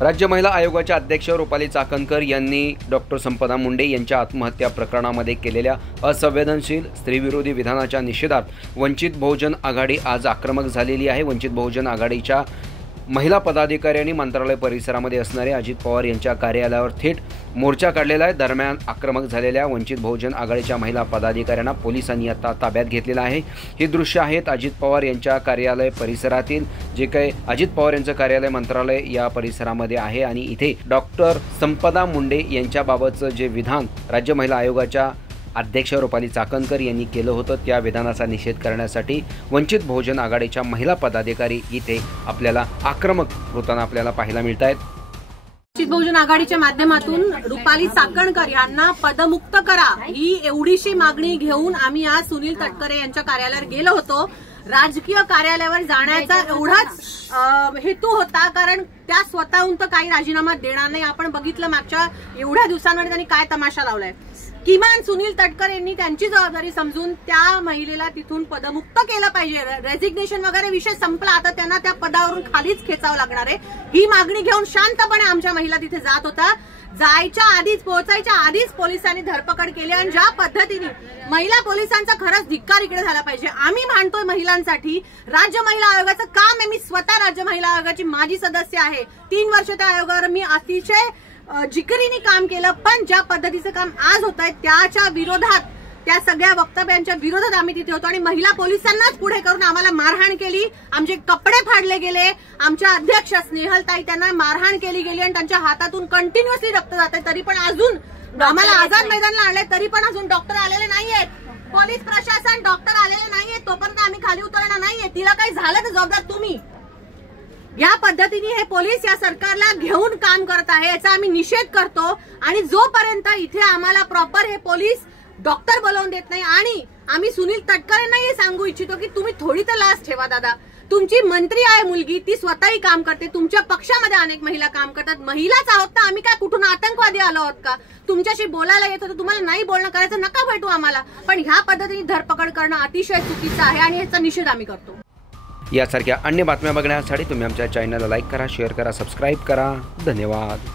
राज्य महिला आयोगाच्या अध्यक्ष रुपाली चाकणकर यांनी डॉक्टर संपदा मुंडे यांच्या आत्महत्या प्रकरणामध्ये केलेल्या असंवेदनशील स्त्रीविरोधी विधानाच्या निषेधात वंचित बहुजन आघाडी आज आक्रमक झालेली आहे। वंचित बहुजन आघाडीच्या महिला पदाधिकाऱ्यांनी मंत्रालय परिसरामध्ये असणारे अजित पवार यांच्या कार्यालयावर थेट मोर्चा काढलेला आहे। दरम्यान आक्रमक झालेल्या वंचित बहुजन आघाडीच्या महिला पदाधिकाऱ्यांना पोलिसांनी आता ताब्यात घेतलेलं आहे। ही दृश्य आहेत अजित पवार यांच्या कार्यालय परिसरातील, जे काही अजित पवार यांचं कार्यालय मंत्रालय या परिसरामध्ये आहे आणि इथे डॉक्टर संपदा मुंडे यांच्याबाबतचं जे विधान राज्य महिला आयोगाच्या अध्यक्ष रुपाली चाकणकर यांनी केलं होतं, त्या विधानाचा निषेध करण्यासाठी वंचित बहुजन आघाडीच्या महिला पदाधिकारी इथे आपल्याला आक्रमक होताना आपल्याला पाहायला मिळत आहेत। वंचित बहुजन आघाडीच्या माध्यमातून रुपाली चाकणकर यांना पदमुक्त करा ही एवढीशी मागणी घेऊन आम्ही आज सुनील तटकरे यांच्या कार्यालयावर गेलो होतो। राजकीय कार्यालयावर जाण्याचा एवढाच हेतू होता, कारण त्या स्वतःहून तर काही राजीनामा देणार नाही। आपण बघितलं मागच्या एवढ्या दिवसांमध्ये त्यांनी काय तमाशा लावलाय। किमान सुनील तटकरे यांनी त्यांची जबाबदारी समजून त्या महिलेला तिथून पदमुक्त केलं पाहिजे। रेझिग्नेशन वगैरे विषय संपला, आता त्यांना त्या पदावरून खालीच खेचावं लागणार आहे। ही मागणी घेऊन शांतपणे आमच्या महिला तिथे जात होता। जायच्या आधीच, पोहोचायच्या आधीच पोलिसांनी धरपकड केली आणि ज्या पद्धतीने महिला पोलिसांचा खरंच धिक्कार इकडे झाला पाहिजे। आम्ही मानतोय महिलांसाठी राज्य महिला आयोगाचं काम आहे। मी स्वतः राज्य महिला आयोगाची माजी सदस्य आहे। 3 वर्ष त्या आयोगावर मी अतिशय जिकरीने काम केलं, पण ज्या पद्धतीचं काम आज होत आहे त्याच्या विरोधात, त्या सगळ्या वक्तव्यांच्या विरोधात आम्ही तिथे होतो आणि महिला पोलिसांनाच पुढे करून आम्हाला मारहाण केली। आमचे कपडे फाडले गेले। आमच्या अध्यक्ष स्नेहलताई त्यांना मारहाण केली गेली आणि त्यांच्या हातातून कंटिन्युअसली रक्त जात आहे। तरी पण अजून आम्हाला आझाद मैदानला आणले, तरी पण अजून डॉक्टर आलेले नाहीयेत। पोलीस प्रशासन, डॉक्टर आलेले नाहीयेत, तोपर्यंत आम्ही खाली उतरणार नाहीये। तिला काही झालं तर जबाबदार तुम्ही। या पद्धतीने हे पोलीस या सरकारला घेऊन काम करत आहे, याचा आम्ही निषेध करतो। आणि जोपर्यंत इथे आम्हाला प्रॉपर हे पोलीस डॉक्टर बोलवून देत नाही, आणि आम्ही सुनील तटकरेंना हे सांगू इच्छितो की तुम्ही थोडी तर लाज ठेवा दादा। तुमची मंत्री आहे मुलगी, ती स्वतःही काम करते, तुमच्या पक्षामध्ये अनेक महिला काम करतात। महिलाच आहोत ना आम्ही, काय कुठून आतंकवादी आलो आहोत का? तुमच्याशी बोलायला येत होतं, तुम्हाला नाही बोलणं करायचं, नका भेटू आम्हाला। पण ह्या पद्धतीने धरपकड करणं अतिशय चुकीचं आहे आणि याचा निषेध आम्ही करतो। यासारख्या अन्य बातम्या बघण्यासाठी तुम्ही आमच्या चॅनलला लाईक करा, शेअर करा, सबस्क्राईब करा। धन्यवाद।